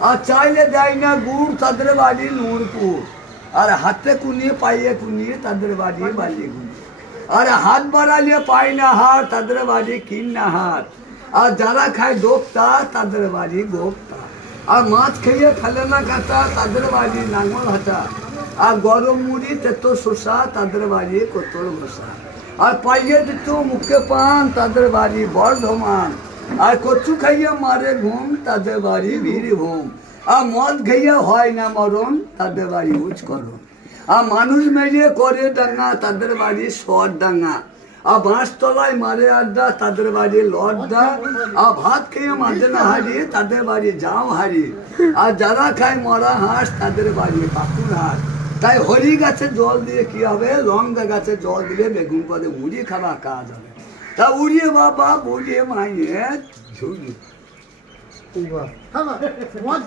আর চাইলে দেয় না গুড়, তাদের বাড়ি নূরপুর। আর হাতে কুনিয়ে পাইয়ে কুনিয়ে তাদের বাড়ি বালিগুড়ি। আর হাত বাড়ালে পায় না হার, তাদের বাড়ি কিন্না হার। আর যারা খায় দোক্তা তাদের বাড়ি গোপ্তা। আর মাছ খেয়ে ফেলে না কাটা, তাদের বাড়ি নাঙল হাঁটা। আর গরম মুড়ি তেতো শোষা, তাদের বাড়ি কোতর ঘষা। আর পাইয়ে দিত মুখে পান, তাদের বাড়ি বর্ধমান। আর কচু খাইয়ে মারে ঘুম, তাদের বাড়ি বীরভূম। আর মদ খাইয়ে হয় না মরণ, তাদের বাড়ি উচ্চকরণ। আর মানুষ মেরে করে ডাঙ্গা, তাদের বাড়ি সর ডাঙ্গা। আর বাঁশতলায় মারে আড্ডা, তাদের বাড়ি লড্ডা। আর ভাত খেয়ে মাঝে না হারিয়ে, তাদের বাড়ি যাও হারিয়ে। আর যারা খায় মরা হাঁস, তাদের বাড়ি পাকুর হাট। তাই হরি গাছে জল দিয়ে কি হবে, লঙ্কা গাছে জল দিলে বেগুন পদে উড়িয়ে খাওয়া কাজ হবে। তা উড়িয়ে বাবা বুড়িয়ে মাইয়ে ঝুড়ি।